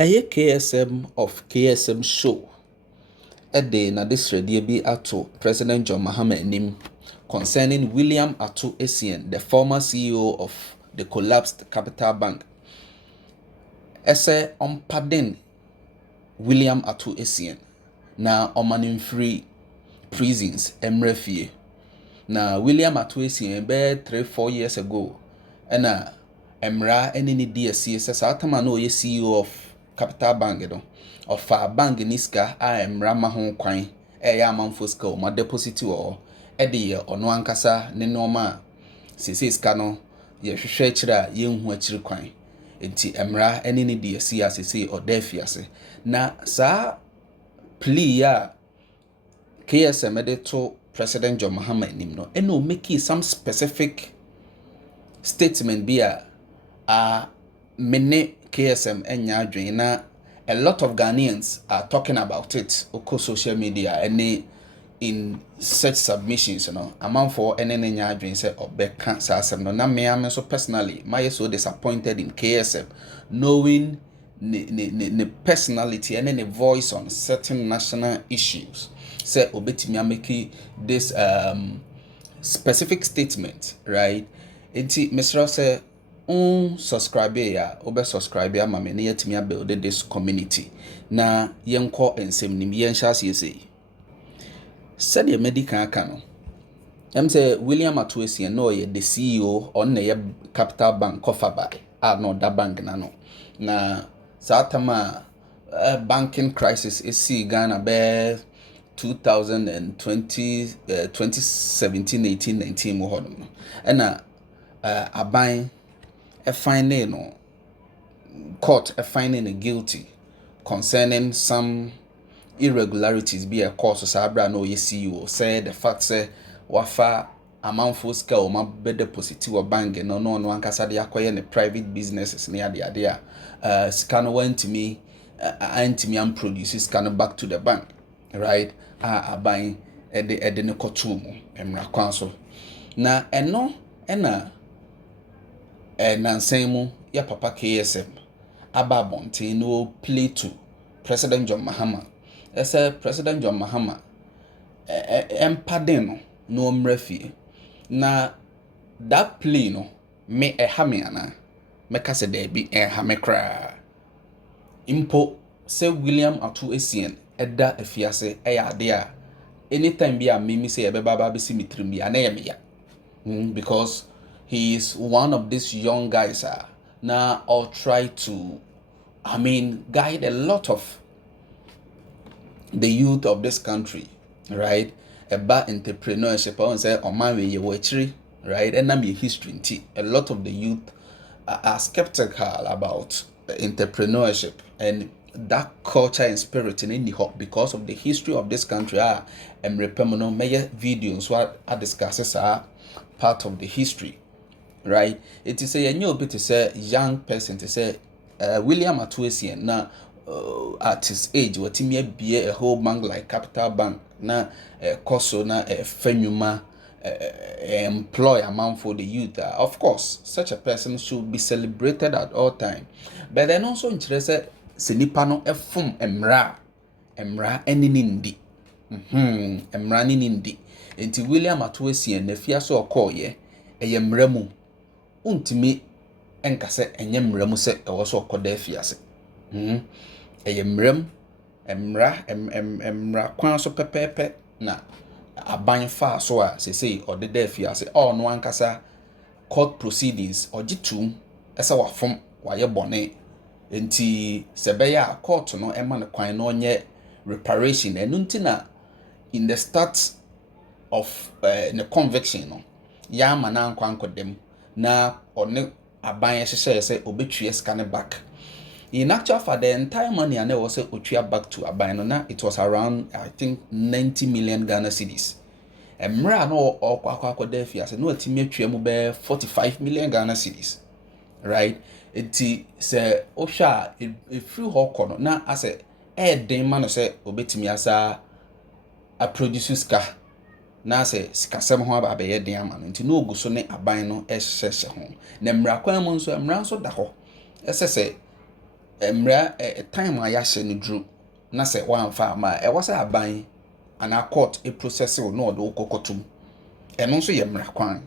A KSM of KSM show na this radio be Ato President John Mahama name concerning William Ato Essien, the former CEO of the collapsed Capital Bank. Ese pardon William Ato Essien na omanin free prisons emrefie. Na William Ato Essien be 3-4 years ago na emra ene ni DSC sa atama na oye CEO of Capital Bank no of a bank niska a emra ma ho kwan ya amanfo ska o ma deposit wo e de ye ono ankasa ne noma sese ska no ye hwehwe kira ye hu akiri kwan enti emra ene ni DSC a sese o da fiase na sa Plea KSM de to President John Mahama nim no ene o make some specific statement be a mene KSM enya adwen na a lot of Ghanaians are talking about it on social media and in such submissions, you know. Amount for any enya adwen say obeka sa asem no na me am so personally my so disappointed in KSM knowing the personality and the voice on certain national issues. Say obetimi make this specific statement, right? Enti Mr. say subscribe ya obe subscribe ya mame na yetimi build this community na yenko ensem nim yenhya se said the medical aka no say William Ato Essien no ye the CEO on na ye Capital Bank cover by no da bank na no na satama banking crisis is see Ghana be 2020 2017 18 19 mo hodom no na aban a finding no court a finding guilty concerning some irregularities be a course of sabra no CEO said the fact say wafa amount for scale ma be deposit or bank no ankasa de akoye ne private businesses near the idea scan went to me and produces scan back to the bank, right? Aban e ne kotu mu emra kwan so na eno ena nansemu ya papa KSM ababonte no plea to President John Mahama. Ese President John Mahama pardon no mrefi na that plea no me hame ana me kase de bi hame kra impo se William Ato Essien eda afiase ya ade a anytime bi a me say ebe baba be si mitrim bi ana ye because he is one of these young guys now I'll try to guide a lot of the youth of this country, right? About entrepreneurship, I say man we watchery, right? And I'm history. A lot of the youth are skeptical about entrepreneurship and that culture and spirit in the hop because of the history of this country. And repemino major videos what I discusses are part of the history. Right? It is a new bit to say young person to say William Ato Essien na at his age what him be a whole bank like Capital Bank na koso na fenuma employ amount for the youth. Of course, such a person should be celebrated at all time. But then also interested senipa no efum emra eninindi. Emra ninindi. Enti William Ato Essien na fia so okoye eyemramu untimi enkase enyemramu se ewo so okoda afiase eyemram emra kwan so pepepe na aban fa so a sesei odeda afiase no ankasa court proceedings ogitum esa wafom waye bone enti sebeya court no ema ne kwan no onye reparation enunti na in the start of the conviction no ya mana nkwankodem na one aban hyehyɛ say obetwie scan back in actual for the entire money and was otwea back to aban no na it was around I think 90 million Ghana cedis emra no okwakwakwoda afiase no atimi atwea mu be 45 million Ghana cedis, right? Enti say ohwa e free hawk no na ase den ma no say obetimi asa a produce ska na se sikasem ho aba be ye den ama no nti no oguso ne aban no ehyehyɛ ho na mmra kwan mu nso mmra nso da ho ese se emra time a yahye no dru na se wan fa ma e wo se aban ana court e process no o do kokotum eno nso ye mra kwan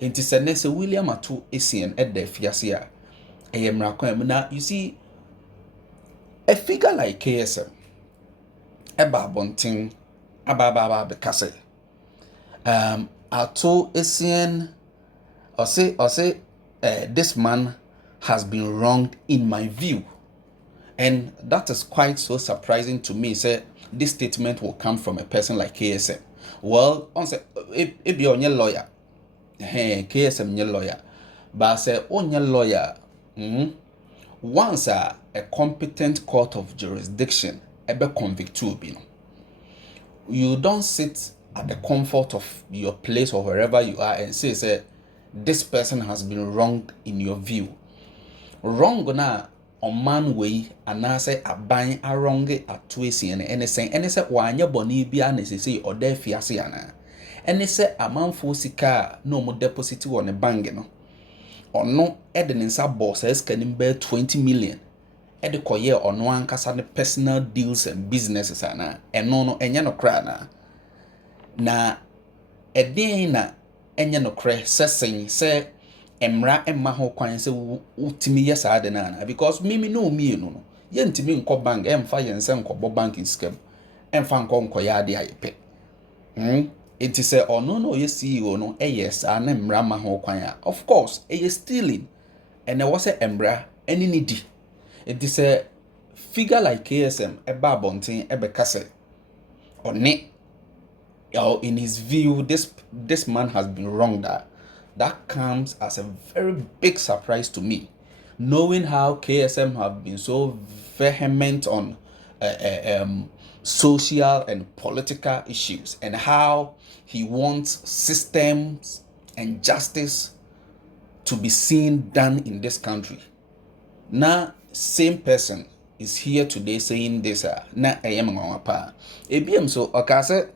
enti se ne se William Ato Essien e da fiase a e mra kwan na you see a figure like KSM eba bonten aba bekase Ato Essien or say this man has been wronged in my view. And that is quite so surprising to me. Say this statement will come from a person like KSM. Well, on say if you're a lawyer, KSM your lawyer, but say on your lawyer, once a competent court of jurisdiction ever convict you, you don't sit at the comfort of your place or wherever you are and say this person has been wronged in your view. Wrong na oman way anase aban aronge Ato Essien ene se wanya boni bia na sese oda fiase ana ene se amanfo sika na omo deposit wo ne bank no ono e de nsa boss eskanim be 20 million e de koye ono ankasa ne personal deals and businesses ana eno no enye no kra na edin na enye no kra sesen se emra emma ho kwan se utimi yesa ade na because mimi no mienu no ye ntimi nko bank emfa yense nko banking scam emfa nko ya ade ayepe it is ono no ye CEO no yes na emra ma ho kwan a of course stealing and there was a emra any needy it is a figure like KSM eba bonten ebekase one in his view this man has been wronged. That comes as a very big surprise to me, knowing how KSM have been so vehement on social and political issues and how he wants systems and justice to be seen done in this country. Now, same person is here today saying this. Na pa. Ebiem so okase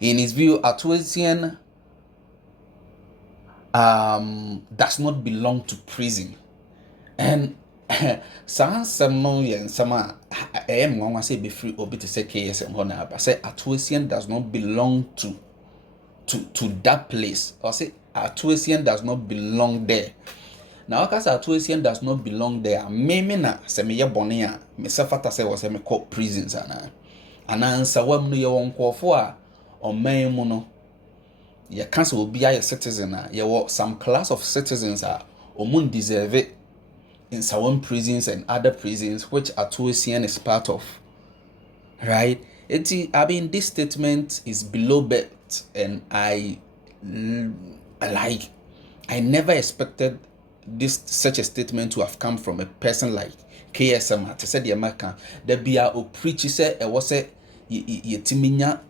in his view, Ato Essien does not belong to prison. And some no yen sama I say be free obi to say KSM hona but say Ato Essien does not belong to that place, or say Ato Essien does not belong there. Now because Ato Essien does not belong there, maybe na se me ye bone a me se fata say was me call prisons ana ansa wam no ye won kwofo a oman mu no ye cancer will be a citizen ye some class of citizens are omun deserve it in some prisons and other prisons which Ato Essien is part of, right? I mean, this statement is below bet, and I never expected such a statement to have come from a person like KSM. To say the American there be a preach say it was a yetiminya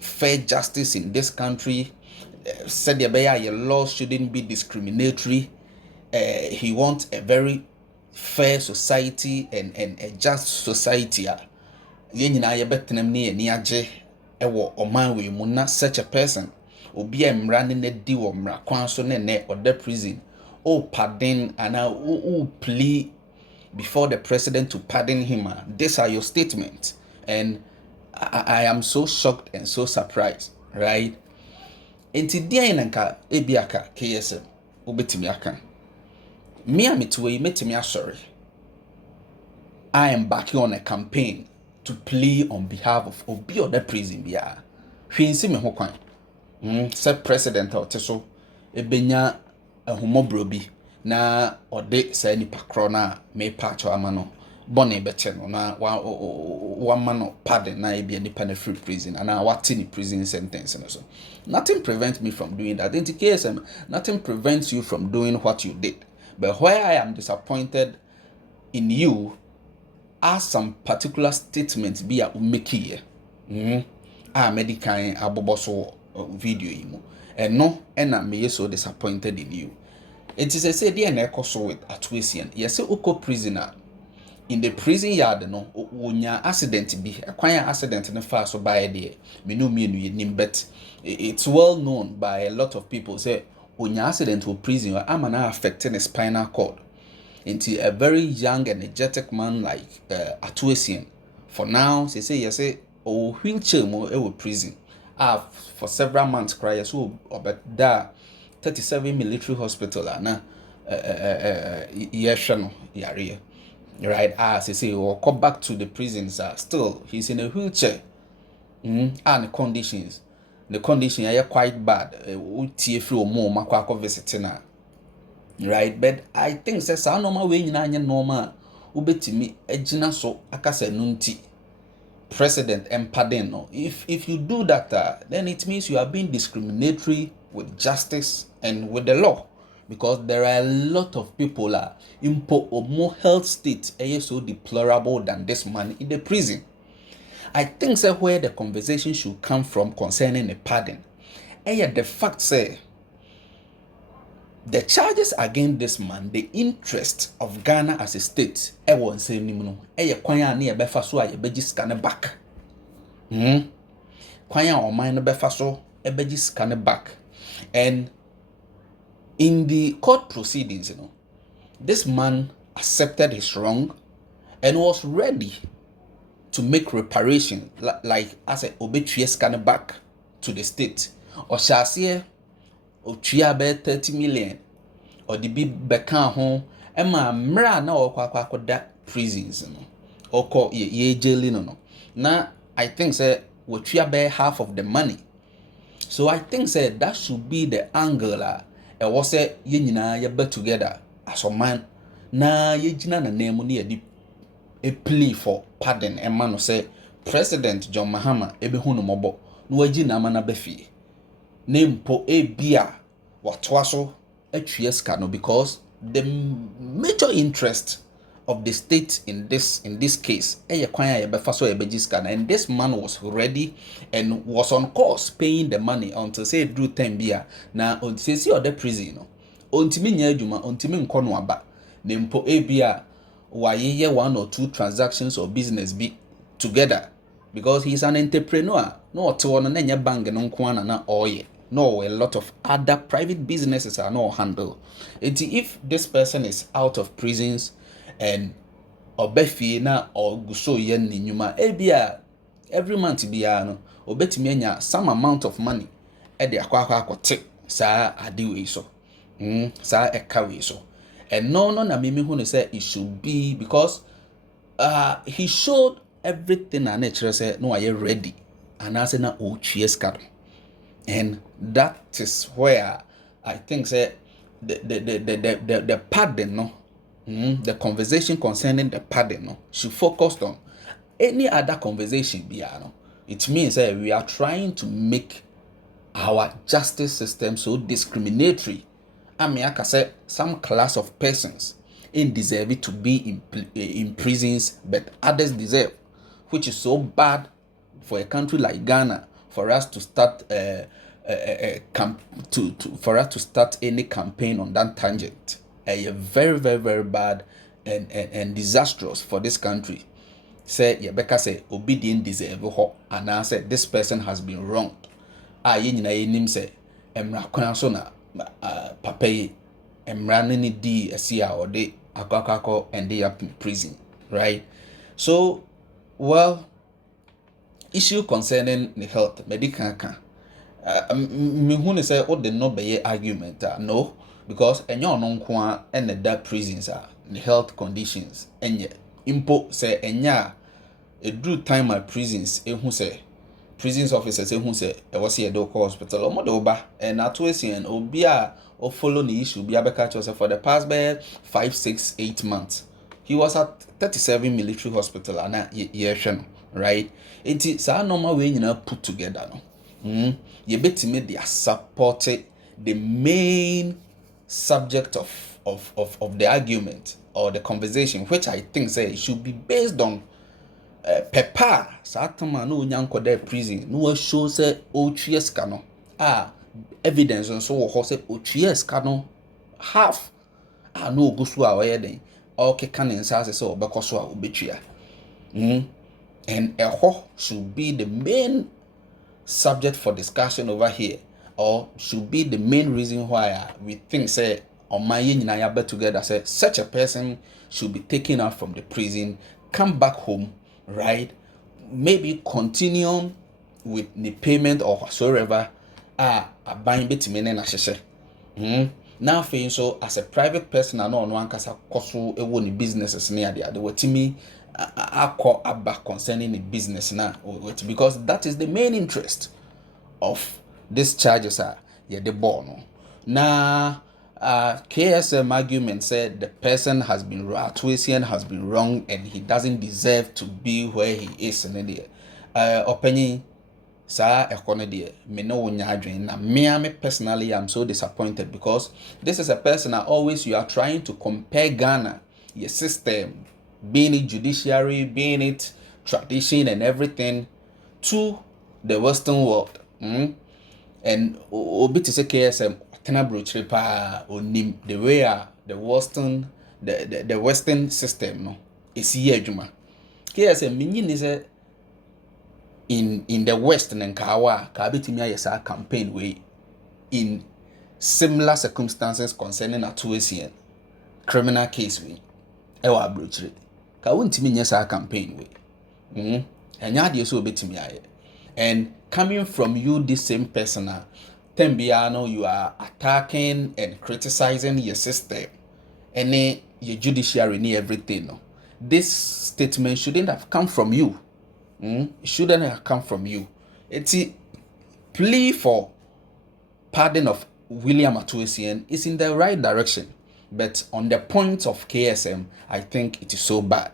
fair justice in this country. Said your law shouldn't be discriminatory. He wants a very fair society and a just society. Yenina yebetenem ne ni age ewo oman we mu na such a person obi emra ne na di wo mra kwan so ne or the prison pardon and plea before the president to pardon him. These are your statements, and I am so shocked and so surprised, right? Enti dia nka ebiaka KSM obetimi aka me ametuwe metimi asori. I am backing on a campaign to plea on behalf of obi or the prison bia hwensi me ho kwan say president oteso ebenya ahumobro bi na ode say nipa kro na me pacho amano bone beche no na wa mano pardon na ebia nipa na free prison and na what in prison sentence no so nothing prevents me from doing that. In the KSM, nothing prevents you from doing what you did, but where I am disappointed in you are some particular statements be a make here medical aboboso video imo and no and I may so disappointed in you. It is a say dear nekoso with Ato Essien yes uko prisoner in the prison yard no wonya accident bi akwan accident ne fa so by there me no me no nim, but it's well known by a lot of people say wonya accident or prison ama na affecting the spinal cord Into a very young, energetic man like Ato Essien. For now, they say yes, oh wheelchair mo prison. For several months, cry so but that 37 military hospital na no yare. Right, as they say, or come back to the prisons. Still, he's in a wheelchair. And the condition are quite bad. Free or more, Makwako visiting. Right, but I think says our normal way in anya normal. Ubetimi ejina so akase nunti. President and pardon. No. If you do that, then it means you are being discriminatory with justice and with the law. Because there are a lot of people in a more health state so deplorable than this man in the prison. I think that's where the conversation should come from concerning the pardon. And the fact say the charges against this man, the interest of Ghana as a state, won't say no. Kwanya ni ebefa so ayebeji scan back. Kwanya or mine ebefa so ebeji scan back. And in the court proceedings, this man accepted his wrong and was ready to make reparation, like as a obituary scan back to the state. Or shall say, or 30 million, or the big bekan home, and my mra na or that prisons, or call ye jailing. No. Now, I think say we bear half of the money. So I think say that should be the angle. And was say ye bet together as a man. Na ye jina na name ni a plea for pardon. And man say President John Mahama ebe hunu mobo. Nuwaji na mana befi. Name po bia watwaso no, because the major interest of the state in this case and this man was ready and was on course paying the money until say drew 10 bia na on say see other prison ontimi nya adwuma ontimi nkɔ no aba nempo bia wayeye 1 or 2 transactions or business be together because he is an entrepreneur no to no nya bank no nko na oye. No, a lot of other private businesses are not handled. If this person is out of prisons and obefi na or guso yen ni nyuma ebia every month bia no obetimi anya some amount of money e de akwa akote saa adewe so saa ekawe so and no na me hu no say it should be because he showed everything and nature say no are ready and I say na o chieska. And that is where I think say the pardon, no, the conversation concerning the pardon, no, should focus on any other conversation. No, it means that we are trying to make our justice system so discriminatory. I mean, I can say some class of persons deserve it to be in prisons, but others deserve, which is so bad for a country like Ghana. For us to start for us to start any campaign on that tangent, very very very bad and disastrous for this country. Say Rebecca say obedient deserve ho and I said this person has been wronged. Ye nyina yenim say emra kwan so na papa yi emra ne di asia or de akakako and they up in prison, right? So well, issue concerning the health medical me who say all the no be argument no, because enyo no nko and the prisons the health conditions enye impo say enya a do time at prisons who say prisons officers who say e was here do hospital o mo do ba and Ato Essien obi a o follow the issue be abeka cho say for the past 5, 6, 8 months he was at 37 military hospital and year right. It's a normal way put together. No, you bet me they are supported the main subject of the argument or the conversation, which I think say it should be based on Pepa. Satama no nyanko there prison no show say OTS cano evidence and so ho say OTS cano half no go so away then okay can insase so obekoso a obetua. And eho should be the main subject for discussion over here, or should be the main reason why we think say on my yaba together say such a person should be taken out from the prison, come back home, right? Maybe continue with the payment or whatsoever. Buying bit me na sheshe. Now feeling so as a private person, I know one kasa koso ewo ni businesses near there. They were to me call back concerning the business now, because that is the main interest of these charges are the born. Now KSM argument said the person has been Ato Essien has been wrong and he doesn't deserve to be where he is in the opinion. Sir, me no na me personally I'm so disappointed because this is a person that always you are trying to compare Ghana, your system, being it judiciary, being it tradition and everything, to the Western world. And obi to say KSM tena brochire pa onim the way the Western system no is here adwuma. KSM minyi ni say in the West Nankawa ka betimi ayesa campaign way in similar circumstances concerning Ato Essien criminal case way ewa abrochire ka wontimi nyesa campaign way enya de so betimi aye. And coming from you, this same person, Tembiano, you are attacking and criticizing your system and your judiciary and everything. No? This statement shouldn't have come from you. It shouldn't have come from you. It's a plea for pardon of William Ato Essien is in the right direction. But on the point of KSM, I think it is so bad.